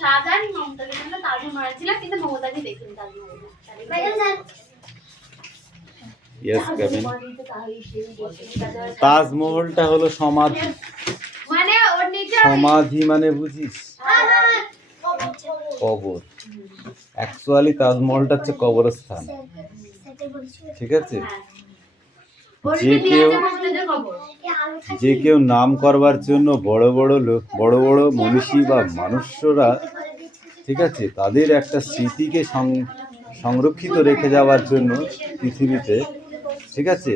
শাহজাহান মমতাজের জন্য তাজমহল ছিল, কিন্তু মমতাজই দেখলেন তাজমহল। তাজমহলটা হলো সমাধি, মানে ওর নিচে সমাধি মানে বুঝিস কবর। অ্যাকচুয়ালি তাজমহলটা হচ্ছে কবরস্থান, ঠিক আছে? যে কেউ নাম করবার জন্য বড় বড় মনীষী বা মানুষরা, ঠিক আছে, তাদের একটা স্মৃতিকে সংরক্ষিত রেখে যাওয়ার জন্য পৃথিবীতে, ঠিক আছে,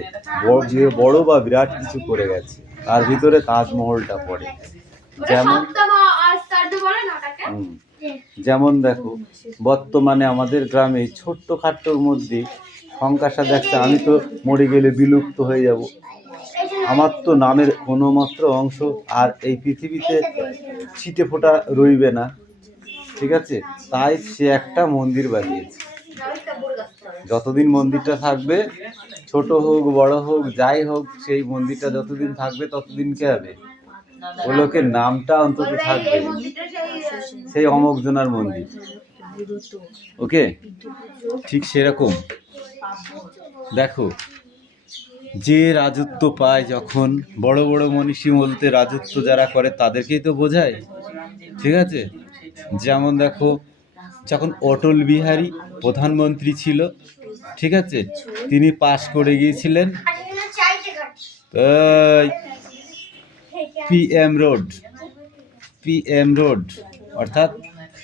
বড় বা বিরাট কিছু করে গেছে। তার ভিতরে তাজমহলটা পড়ে। যেমন দেখো, বর্তমানে আমাদের গ্রামে ছোট্ট খাট্টোর মধ্যে সংখ্যাটা দেখছে, আমি তো মরে গেলে বিলুপ্ত হয়ে যাব, আমার তো নামের কোনো মাত্র অংশ আর এই পৃথিবীতে ছিটে ফোঁটা রইবে না, ঠিক আছে? তাই সে একটা মন্দির বানিয়েছে। যতদিন মন্দিরটা থাকবে, ছোট হোক বড় হোক যাই হোক, সেই মন্দিরটা যতদিন থাকবে ততদিন কে হবে, ও লোকের নামটা অন্তত থাকবে, সেই অমুক জনার মন্দির। ওকে, ঠিক সেরকম দেখো, যে রাজত্ব পায় যখন, বড় বড় মনীষী বলতে রাজত্ব যারা করে তাদেরকেই তো বোঝায়, ঠিক আছে? যেমন দেখো, যখন অটল বিহারী প্রধানমন্ত্রী ছিল, ঠিক আছে, তিনি পাশ করে গিয়েছিলেন পিএম রোড, অর্থাৎ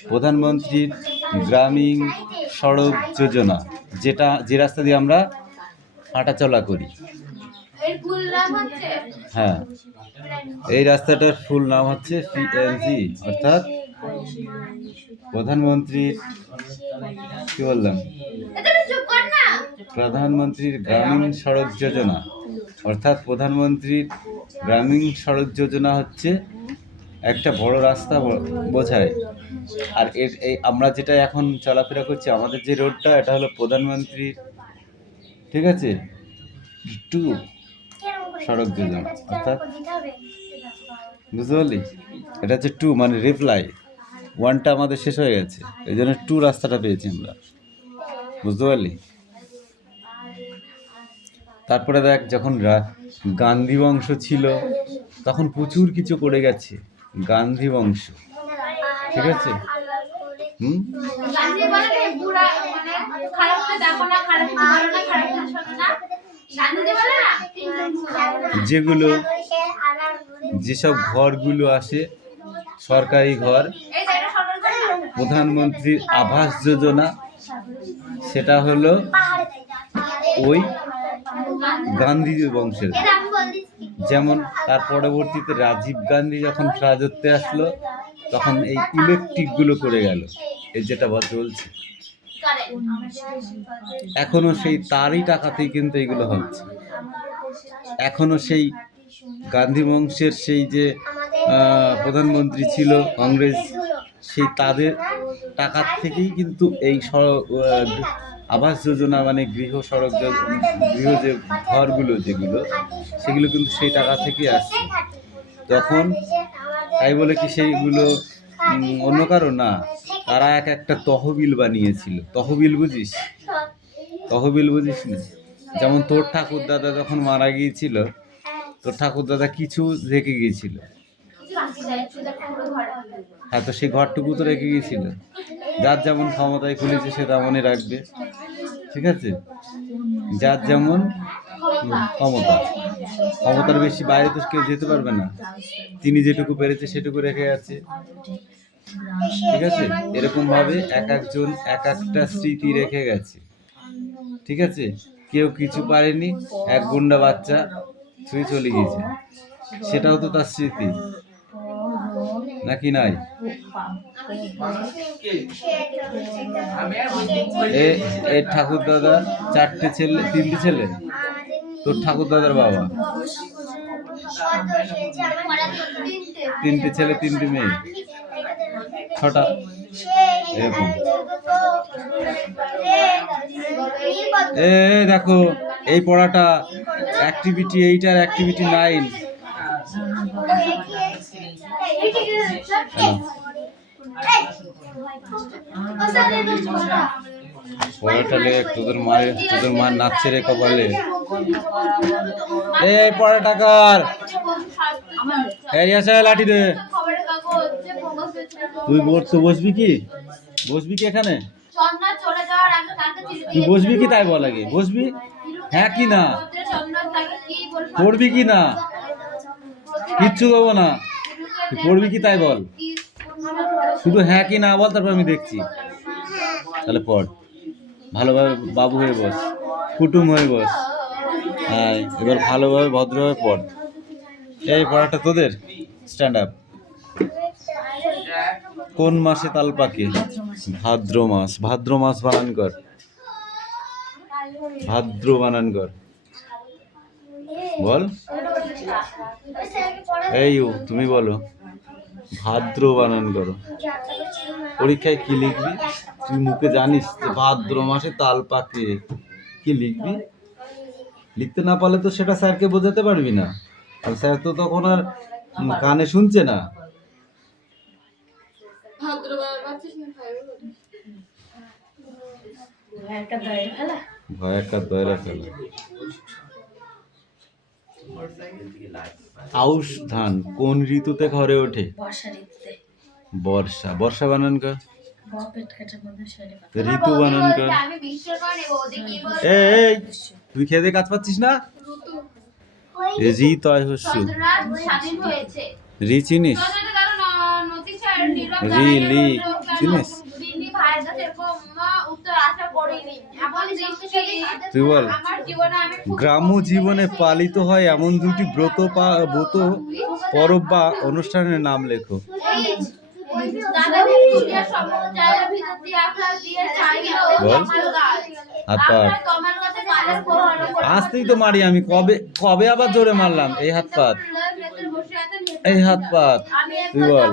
প্রধানমন্ত্রীর গ্রামীণ সড়ক যোজনা, যে রাস্তা দিয়ে আমরা হাঁটাচলা করি। হ্যাঁ, এই রাস্তাটার ফুল নাম হচ্ছে পিএমজি, অর্থাৎ প্রধানমন্ত্রীর, কি বললাম, প্রধানমন্ত্রীর গ্রামীণ সড়ক যোজনা, অর্থাৎ প্রধানমন্ত্রীর গ্রামীণ সড়ক যোজনা হচ্ছে একটা বড় রাস্তা বোঝায়। আর এই আমরা যেটা এখন চলাফেরা করছি, আমাদের যে রোডটা, এটা হলো প্রধানমন্ত্রীর, ঠিক আছে, 2 সড়ক যোজনা, অর্থাৎ বুঝতে পারলি, এটা হচ্ছে 2 মানে রিপ্লাই, 1টা আমাদের শেষ হয়ে গেছে, এই জন্য 2 রাস্তাটা পেয়েছি আমরা, বুঝতে পারলি? তারপরে দেখ, যখন গান্ধী বংশ ছিল তখন প্রচুর কিছু করে গেছে গান্ধী বংশ, ঠিক আছে? যেগুলো, যেসব ঘরগুলো আসে সরকারি ঘর, প্রধানমন্ত্রীর আবাস যোজনা, সেটা হলো ওই গান্ধী বংশের। যেমন তার পরবর্তীতে রাজীব গান্ধী যখন রাজত্বে আসলো, তখন এই ইলেকট্রিকগুলো করে গেল, এই যেটা চলছে এখনো, সেই তারই টাকাতেই কিন্তু এগুলো হচ্ছে এখনো। সেই গান্ধী বংশের সেই যে প্রধানমন্ত্রী ছিল কংগ্রেস, সেই তাদের টাকার থেকেই কিন্তু এই আবাস যোজনা, মানে গৃহ যে ঘরগুলো যেগুলো, সেগুলো কিন্তু সেই টাকা থেকেই আসছে। তখন তাই বলে কি সেইগুলো অন্য কারো না, তারা একটা তহবিল বানিয়েছিল। তহবিল বুঝিস? তহবিল বুঝিস না? যেমন তোর ঠাকুর দাদা যখন মারা গিয়েছিল, তোর ঠাকুর দাদা কিছু রেখে গিয়েছিল, হ্যাঁ, তো সেই ঘরটুকু তো রেখে গিয়েছিল। যার যেমন ক্ষমতায় খুলেছে সে তেমনই রাখবে, ঠিক আছে? যার যেমন ক্ষমতার বেশি বাইরে তো কেউ যেতে পারবে না, তিনি যেটুকু পেরেছে সেটুকু রেখে গেছে, ঠিক আছে? এরকম ভাবে এক একজন এক একটা স্মৃতি রেখে গেছে, ঠিক আছে? কেউ কিছু পারেনি, এক গুন্ডা বাচ্চা ছুঁয়ে চলে গিয়েছে, সেটাও তো তার স্মৃতি, নাকি নাই? এই ঠাকুর দাদা 4টে ছেলে, 3টে ছেলে, তোর ঠাকুর দাদার বাবা 3টে ছেলে 3টে মেয়ে, 6টা, এরকম। দেখো, এই পড়াটা অ্যাক্টিভিটি 8 আর অ্যাক্টিভিটি 9, পড়াটা লে, তোদের মা নাচছে রে কপালে। এই পড়াটা কর, এই আসে লাঠি দে। তুই বসবি কি এখানে? তুই বসবি কি তাই বল আগে, বসবি হ্যাঁ কি না? পড়বি কি না? কিচ্ছু দেবো না, তুই পড়বি কি তাই বল, শুধু হ্যাঁ কি না বল, তারপর আমি দেখছি। তাহলে পড়, ভালোভাবে বাবু হয়ে বস, কুটুম হয়ে বস। হ্যাঁ, এবার ভালোভাবে ভদ্রভাবে পড়। এই পড়াটা তোদের। Stand up. কোন মাসে তাল পাকে? ভাদ্র মাস। ভাদ্র মাস বানান কর, ভাদ্র বানান কর, বল। এই তুমি বলো, ভাদ্র বানান করো। পরীক্ষায় কি লিখবি? তুই মুখে জানিস যে ভাদ্র মাসে তাল পাকে, কি লিখবি? লিখতে না পারলে তো সেটা স্যারকে বোঝাতে পারবি না, আর স্যার তো তখন আর কানে শুনছে না। ভয়াকার দয়রা ফেলা। আউশ ধান কোন ঋতুতে ঘরে ওঠে? বর্ষা। বর্ষা বানান কর, ঋতু বানান কর। এই তুই খেয়ে দিয়ে কাজ পাচ্ছিস না? রি তয় হস্য, রি চিনিস? রি লি চিনিস? তুই বল। গ্রাম্য জীবনে পালিত হয় এমন দুটি ব্রত পরব বা অনুষ্ঠানের নাম লেখো। বল। হাত পাত। আসতেই তো মারি আমি, কবে আবার জোরে মারলাম? এই হাত পাত, এই হাত পাত। তুই বল।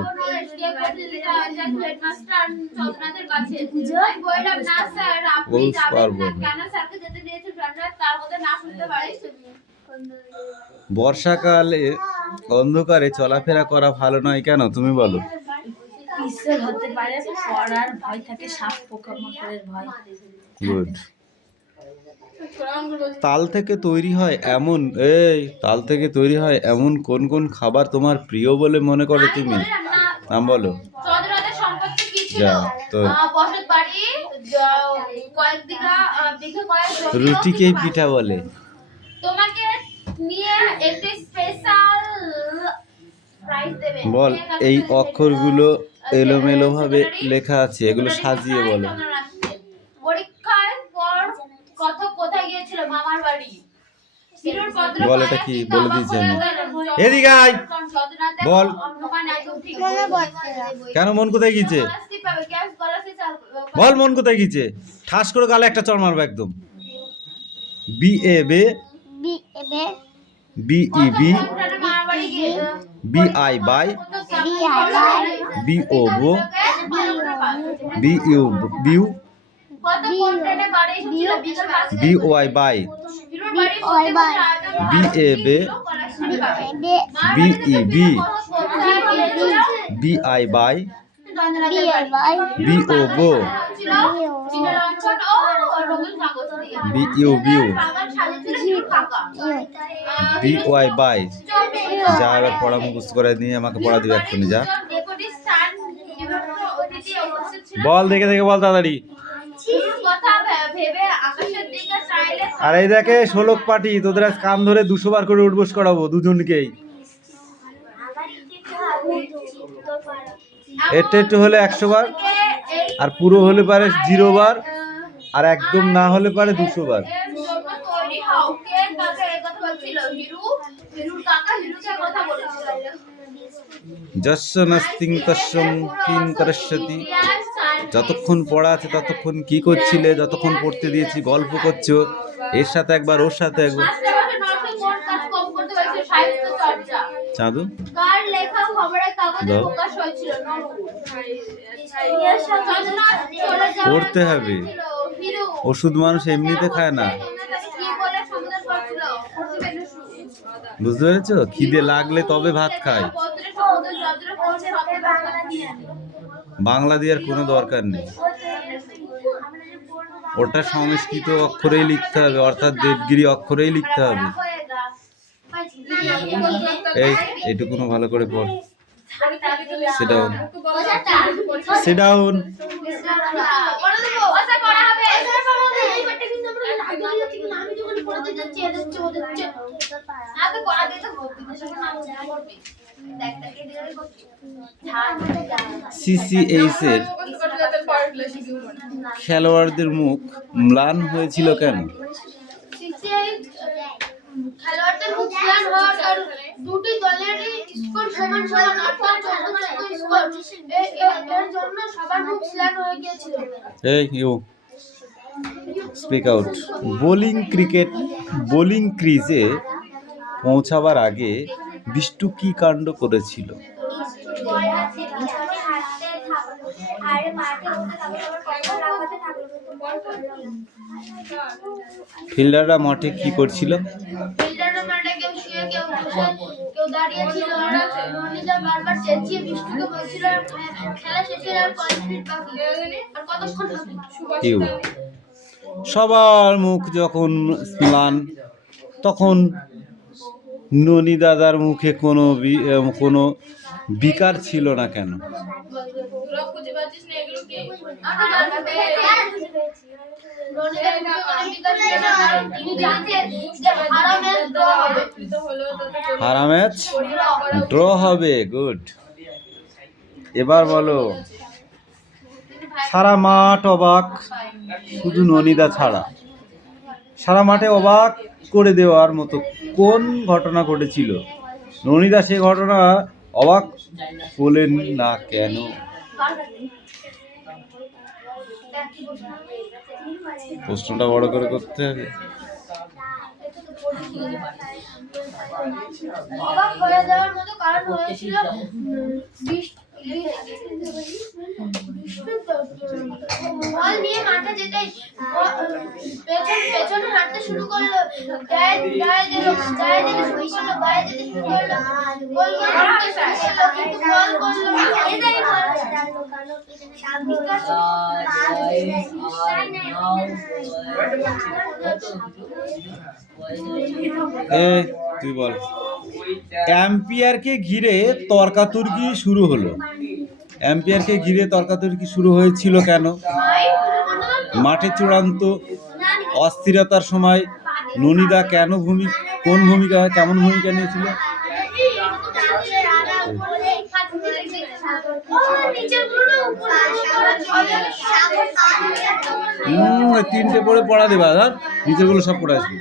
বর্ষাকালে অন্ধকারে চলাফেরা করা ভালো নয় কেন? তুমি বলো। গুড। তাল থেকে তৈরি হয় এমন কোন কোন খাবার তোমার প্রিয় বলে মনে করো তুমি? নাম বলো। যা তো। রুটিকে পিঠা বলে। তোমাকে নিয়ে একটি স্পেশাল প্রাইজ দেবে। বল। এই অক্ষরগুলো এলোমেলো ভাবে লেখা আছে, এগুলো সাজিয়ে বলো। পরীক্ষার পর কথক কোথায় গিয়েছিল? মামার বাড়ি। বল, এটা কি বলে দিয়েছি আমি। এদিকে আয়, বল। কেন মন কোথায় গিয়েছে? বল মন কোথায় গিয়েছে? ঠাস করে গালে একটা চড় মারবো একদম। B A bay, B E bee, B I bye, B O bo, B U bew, B O I bye, B A bay, B E bee, B I bye, B O bo, B U bew, B O I bye. যা এবার পড়া মুখস্থ করে নিয়ে আমাকে পড়া দিবে এক্ষুনি, যা। বল, দেখে দেখে বল তাড়াতাড়ি। আর এই দেখে ষোলক পাটি, তোদের আজ কান ধরে 200 বার করে উঠবোস করাবো দুজনকেই। একটু হলে 100 বার, আর পুরো হলে পারে 0 বার, আর একদম না হলে পারে 200 বার। যস্য নাস্তিং তস্যং কিং করস্যতি। যতক্ষণ পড়া আছে ততক্ষণ কি করছিলে? যতক্ষণ পড়তে দিয়েছি গল্প করছো, এর সাথে একবার ওর সাথে একবার। চাঁদু পড়তে হবে, ওষুধ মানুষ এমনিতে খায় না, বুঝতে পেরেছো? খিদে লাগলে তবে ভাত খায়। বাংলা দেওয়ার কোনো দরকার নেই, ওটা সংস্কৃত অক্ষরেই লিখতে হবে, অর্থাৎ দেবগিরি অক্ষরেই লিখতে হবে। এই এটুকুনো ভালো করে পড়। Sit down, sit down. CCH এর খেলোয়াড়দের মুখ ম্লান হয়েছিল কেন? খেলোয়াড়দের মুখ ম্লান হওয়ার কারণ দুটি দলেরই স্কোর সমান সমান, অর্থাৎ 14 স্কোর। এর জন্য সবার মুখ ম্লান হয়ে গিয়েছিল। এই ইউ স্পিক আউট। বোলিং ক্রিজে পৌঁছাবার আগে বিষ্টু কি কাণ্ড করেছিল? ফিল্ডাররা মাঠে কি করছিল? ফিল্ডাররা মাঠে কেউ শুয়ে, কেউ বসে, কেউ দাঁড়িয়ে ছিল। ননিদা বারবার চেঁচিয়ে বিষ্টুকে বলছিল, খেলা শেষের আর 5 মিনিট বাকি, আর কতক্ষণ বাকি? সবার মুখ যখন ম্লান, তখন ননি দাদার মুখে কোনো বিকার ছিল না কেন? হারা ম্যাচ ড্র হবে। গুড। এবার বলো। সারা মাঠ অবাক, শুধু ননিদা ছাড়া। সারা মাঠে অবাক করে দেওয়ার মতো কোন ঘটনা ঘটেছিল? ননিদা সে ঘটনা অবাক বলেন না কেন? প্রশ্নটা বড় করে করতে হবে। অবাক হয়ে যাওয়ার মতো কারণ হয়েছিল বল নিয়ে মাঠে যেতেই পেছনে হাঁটতে শুরু করলো, গায়ে দিল শুরু করলো, গায়ে দিতে শুরু করলো, গোল করতে শুরু করলো, কিন্তু বল করলো না। তুই বল। অ্যাম্পিয়ারকে ঘিরে তর্কাতর্কি শুরু হলো। অ্যাম্পিয়ারকে ঘিরে তর্কাতর্কি শুরু হয়েছিল কেন? মাঠে চূড়ান্ত অস্থিরতার সময় ননিদা কেমন ভূমিকা নিয়েছিল? তিনটে পড়ে পড়া দেবা, নিচের গুলো সব পড়ে আসবে।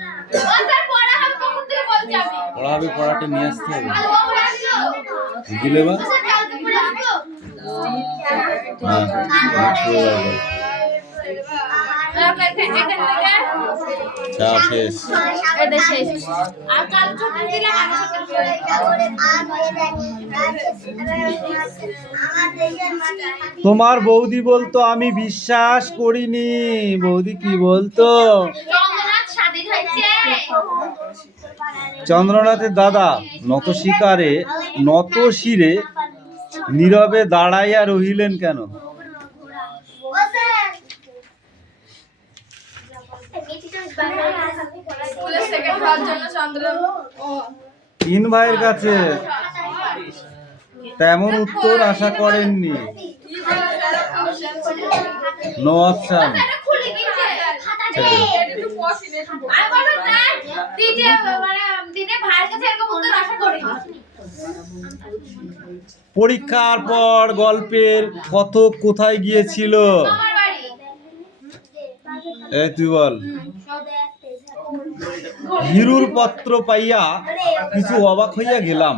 পড়াটা নিয়ে আসতে হবে। দিলে বা তোমার বৌদি বলতো, আমি বিশ্বাস করিনি। বৌদি কি বলতো? চন্দ্রনাথের দাদা নত শিরে নীরবে দাঁড়াইয়া রহিলেন কেন? তিন ভাইয়ের কাছে তেমন উত্তর আশা করেননি। No option. পরীক্ষার পর গল্পের কথক কোথায় গিয়েছিল? তুই বল। হিরুর পত্র পাইয়া কিছু অবাক হইয়া গেলাম।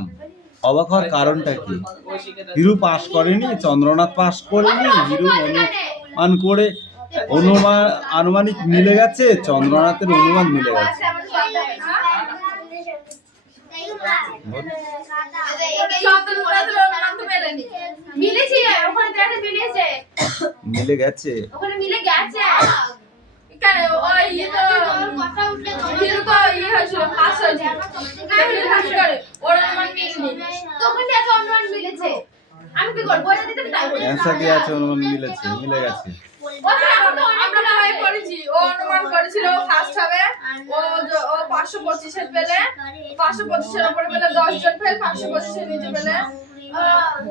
অবাক হওয়ার কারণটা কি? হিরু পাস করেনি, চন্দ্রনাথ পাস করেনি। হিরু আনুমানিক মিলে গেছে, চন্দ্রনাথের অনুমান মিলে গেছে। মিলে গেছে। আমি কি করব বলে দিতে টাইম অ্যানসার দিয়ে আছে, অনুমান মিলে গেছে। আমরা প্রায় করেছি। ও অনুমান করেছিল ফার্স্ট হবে। ও 525 এর পেলে 525 এর উপরে পেলে 10 জন ফেল, 525 এর নিচে পেলে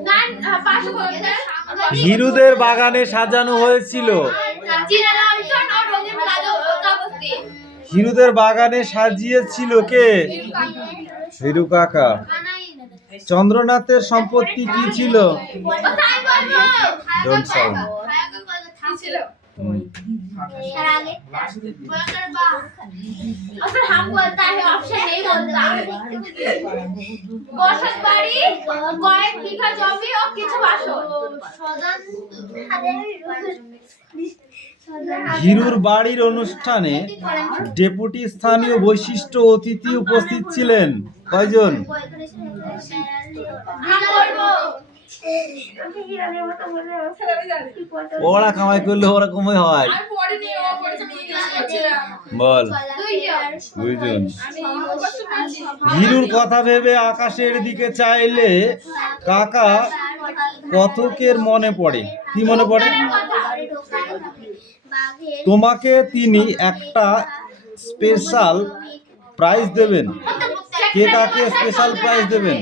না 525। হিরুদের বাগানে সাজানো হয়েছিল। হিরুদের বাগানে সাজিয়েছিল কে? হিরু কাকা। চন্দ্রনাথের সম্পত্তি কি ছিল? Don't sound. কয়েক বিঘা জমি ও কিছু বাসন। হিরুর বাড়ির অনুষ্ঠানে ডেপুটি স্থানীয় বৈশিষ্ট্য অতিথি উপস্থিত ছিলেন কয়জন? ওরা কামাই করলে ওরকমই হয়। বল। দুইজন। হিরুর কথা ভেবে আকাশের দিকে চাইলে কাকা কথকের মনে পড়ে। কি মনে পড়ে? তোমাকে তিনি একটা স্পেশাল প্রাইজ দেবেন। কে কাকে স্পেশাল প্রাইজ দেবেন?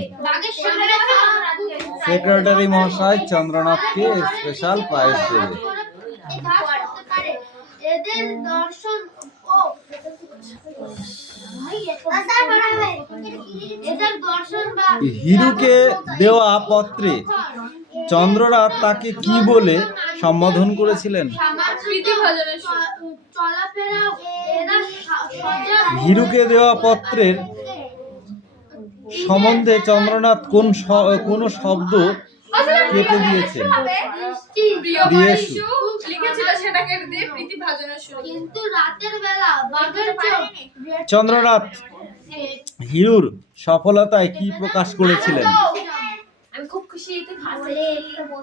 সেক্রেটারি মহাশয় চন্দ্রনাথকে স্পেশাল প্রাইজ দেবে। এদের দর্শন হিরুকে দেওয়া পত্রে চন্দ্রনাথ তাকে কি বলে সম্বোধন করেছিলেন? হিরুকে দেওয়া পত্রের সম্বন্ধে চন্দ্রনাথ কোন শব্দ কেটে দিয়েছেন? চন্দ্রনাথ হিরুর সফলতায় কি প্রকাশ করেছিলেন?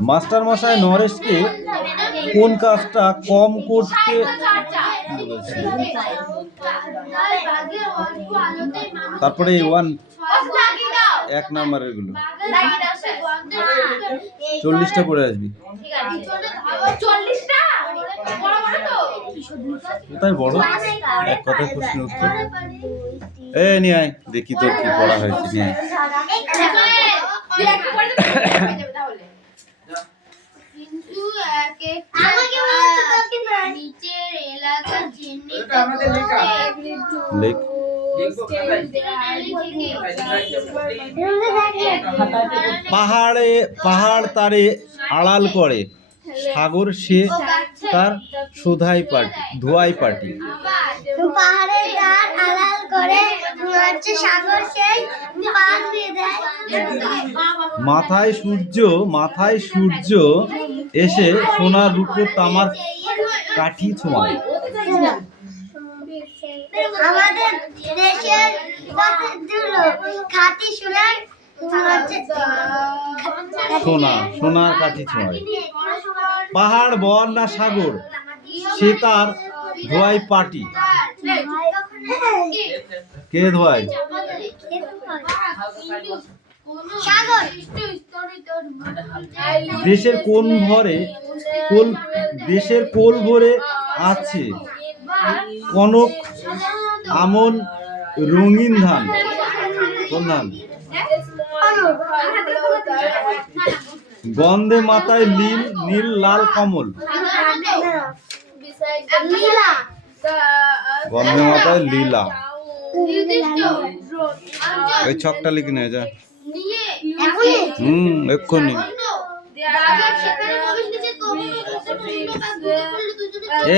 মাস্টার মশাই নরেশকে কোন কাজটা কম করতে বলেছেন? তারপরে 1 নাম্বারের গুলো 40টা পড়ে আসবি। কোথায় বড় এক কথায় প্রশ্ন উত্তর। নিয়ে আয় দেখি তোর কি পড়া হয়েছে। নিয়ে আয়। কিন্তু নিচের এলাকা চিহ্নিত লেখ। পাহাড় তারে আড়াল করে সাগর সে তার ধোয়াই পাটি। পাহাড়ের ধার আড়াল করে সাগর সেই পার দিয়ে দেয়। মাথায় সূর্য এসে সোনার রূপো তামার কাঠি ছোঁয়ায়। আমাদের দেশের খাঁটি সোনার কাঠি ছোঁয়ায়। পাহাড় বন না সাগর সে তার ধোয়াই পাটি। কে ধোয়ায়? দেশের কোল ভরে আছে কনক আমন রঙিন ধান। কোন ধান? গন্ধে মাথায় নীল লাল কমল। গন্ধে মাথায় লীলা। ওই ছকটা লিখে নিয়ে যা। এক্ষুনি।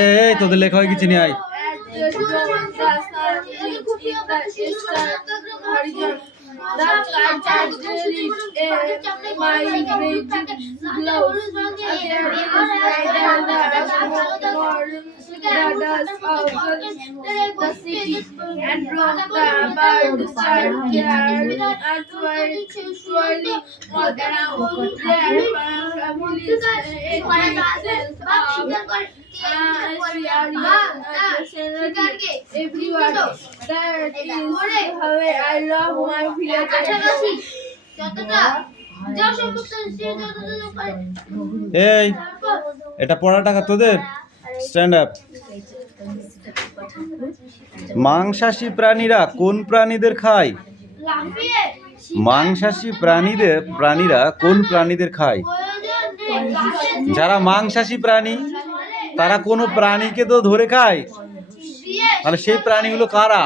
এই তোদের লেখা হয়ে গেছে নিয়ে আয়। the city and brought the birds surely everyone that is how I love my village. এই এটা পড়া টাকা তোদের, স্ট্যান্ড আপ। মাংসাশী প্রাণীরা কোন প্রাণীদের খায়? মাংসাশী প্রাণীরা কোন প্রাণীদের খায়? যারা মাংসাশী প্রাণী তারা কোনো প্রাণীকে তো ধরে খায়, তাহলে সেই প্রাণীগুলো কারা?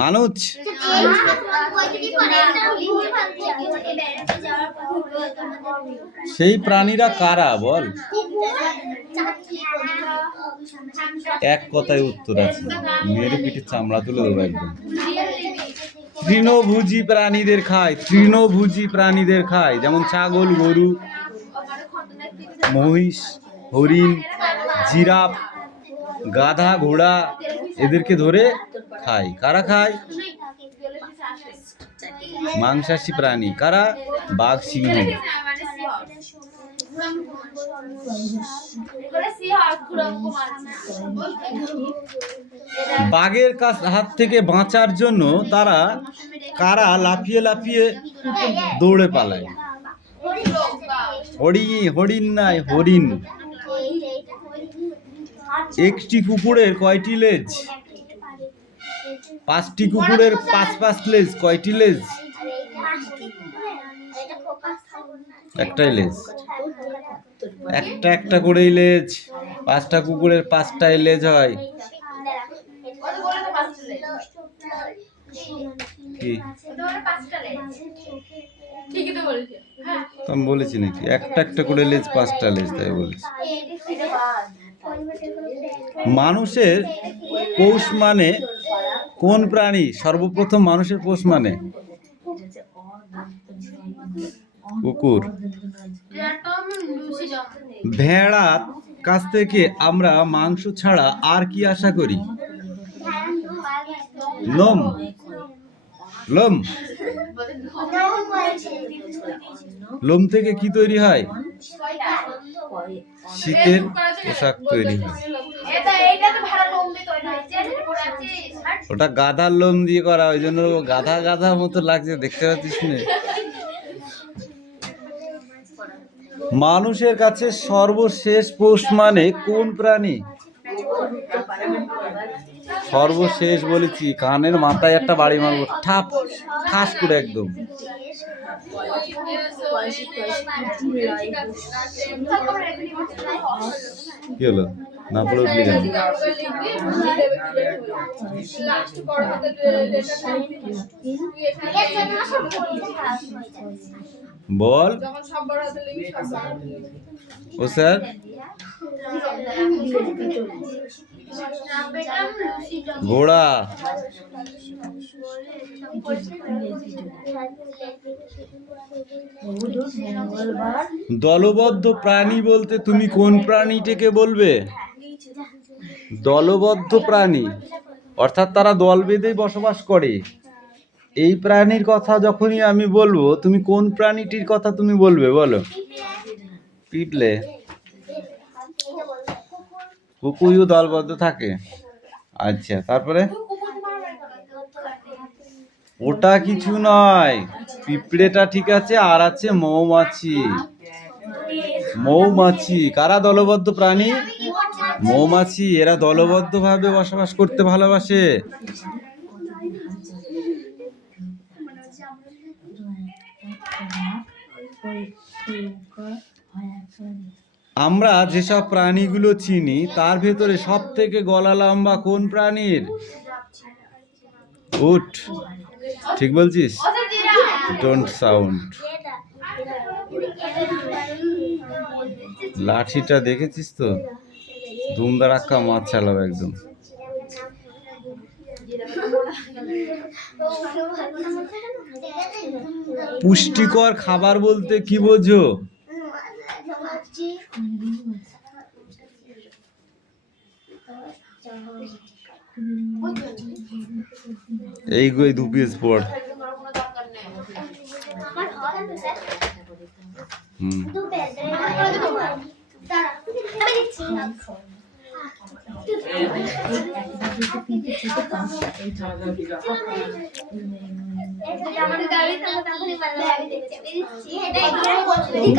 মানুষ। সেই প্রাণীরা কারা বল? এক কথায় উত্তর আছে, মেরে পিঠে চামড়া তুলে দেবো একদম। তৃণভোজী প্রাণীদের খায়, তৃণভোজী প্রাণীদের খায়, যেমন ছাগল, গরু, মহিষ, হরিণ, জিরাফ, গাধা, ঘোড়া, এদেরকে ধরে খায়। কারা খায়? মাংসাশী প্রাণী কারা? বাঘ, সিংহ। বাঘের হাত থেকে বাঁচার জন্য তারা কারা লাফিয়ে লাফিয়ে দৌড়ে পালায়? হরিণ নাই, হরিণ। একটি কুকুরের কয়টি লেজ? 5টি কুকুরের 5 লেজ। কয়টি লেজ? একটাই লেজ। একটা করেই লেজ। 5টা কুকুরের 5টাই লেজ হয়। কি আমি বলেছি নাকি? একটা করে লেজ, 5টা লেজ, তাই বলেছি। মানুষের পৌষ মানে কোন প্রাণী? সর্বপ্রথম মানুষের পৌষ মানে কুকুর। ভেড়ার কাছ থেকে আমরা মাংস ছাড়া আর কি আশা করি? লোম। লোম। লোম থেকে কি তৈরি হয়? শীতের পোশাক তৈরি হয়। ওটা গাধার লোম দিয়ে করা, ওই জন্য গাধা মতো লাগছে, দেখতে পাচ্ছিস না? মানুষের কাছে সর্বশেষ পোষ মানে কোন প্রাণী? সর্বশেষ বলেছি, কানের মাথায় একটা বাড়ি মারবো, ঠাস করে একদম। কি হলো? না পড়ে উঠলি কেন? বল। ও স্যার, ঘোড়া। দলবদ্ধ প্রাণী বলতে তুমি কোন প্রাণীটাকে বলবে? দলবদ্ধ প্রাণী অর্থাৎ তারা দল বেঁধে বসবাস করে। এই প্রাণীর কথা যখনই আমি বলবো, তুমি কোন প্রাণীটির কথা তুমি বলবে বলো? পিপলে। কুকুরও দলবদ্ধ থাকে। আচ্ছা, তারপরে? ওটা কিছু নয়, পিঁপড়েটা ঠিক আছে। আর আছে মৌমাছি। মৌমাছি কারা দলবদ্ধ প্রাণী? মৌমাছি। এরা দলবদ্ধভাবে বসবাস করতে ভালোবাসে। আমরা যেসব প্রাণীগুলো চিনি তার ভেতরে সব থেকে গলা লম্বা কোন প্রাণীর? উট। ঠিক বলছিস? Don't sound. লাঠিটা দেখেছিস তো? ধুমধারাক্কা মাছ চালাবে একদম। পুষ্টিকর খাবার বলতে কি বোঝো? এই 2 পিস পড়।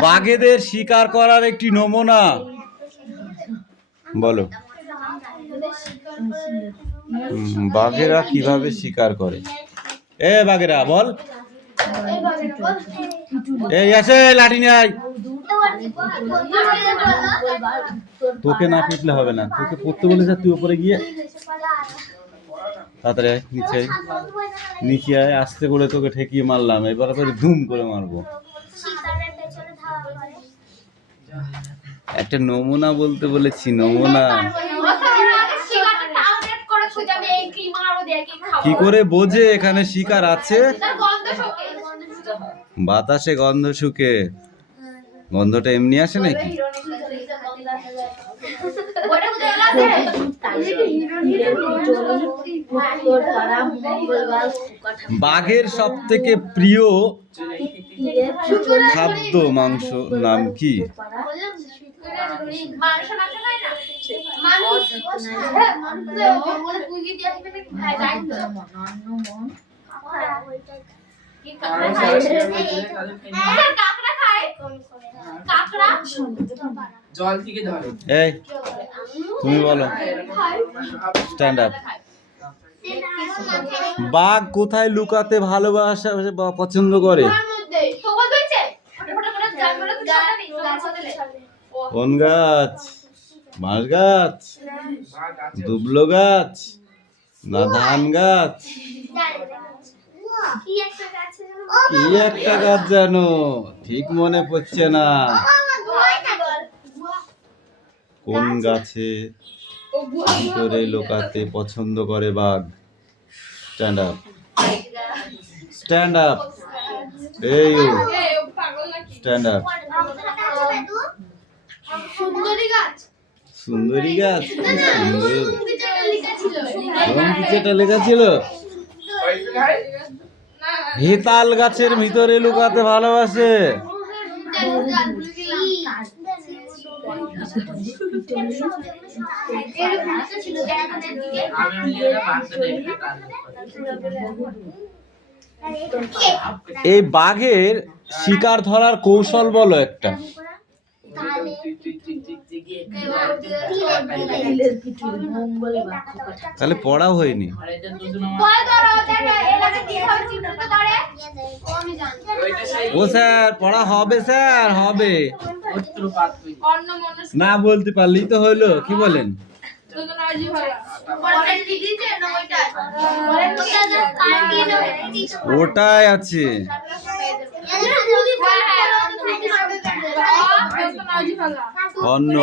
বাঘেদের শিকার করার একটি নমুনা বলো। বাঘেরা কিভাবে শিকার করে? বাঘেরা বল। এই আসে লাঠি নিয়ে আয়। তোকে না পিটলে হবে না, তোকে পড়তে বলে যা, তুই উপরে গিয়ে তাড়াতাড়ি আয়, নিচে আয়, নিচে আয়, আস্তে করে তোকে ঠেকিয়ে মারলাম, এবার ধুম করে মারবো। একটা নমুনা বলতে বলেছি, নমুনা। কি করে বোঝে এখানে শিকার আছে? বাতাসে গন্ধ শুকে। গন্ধটা এমনি আসে নাকি? বাঘের সব থেকে প্রিয় খাদ্য মাংস নাম কি? জল থেকে ধরে। এই তুমি বলো। Stand up. বাঘ কোথায় লুকাতে ভালোবাসা বা পছন্দ করে? কোন গাছ? বাঁশ গাছ, দুবলো গাছ, না ধান গাছ? কি একটা গাছ জানো, ঠিক মনে পড়ছে না। কোন গাছে ভিতরে লুকাতে পছন্দ করে বাঘ? Stand up, stand up. এই স্ট্যান্ড আপ। সুন্দরী গাছ। সুন্দরী গাছ? যেটা লেখা ছিল হেতাল গাছের ভিতরে লুকাতে ভালোবাসে। এই বাঘের শিকার ধরার কৌশল বলো একটা। তাহলে পড়াও হয়নি। ও স্যার পড়া হবে, স্যার হবে না, বলতে পারলেই তো হইলো। কি বলেন? ওটাই আছে। অন্য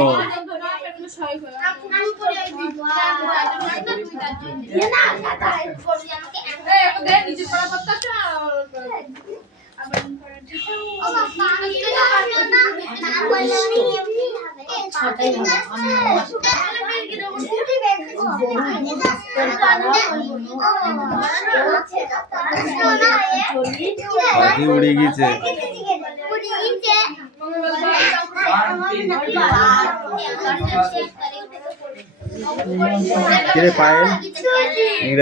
পাখি উড়ে গেছে। কিরে পায়েল?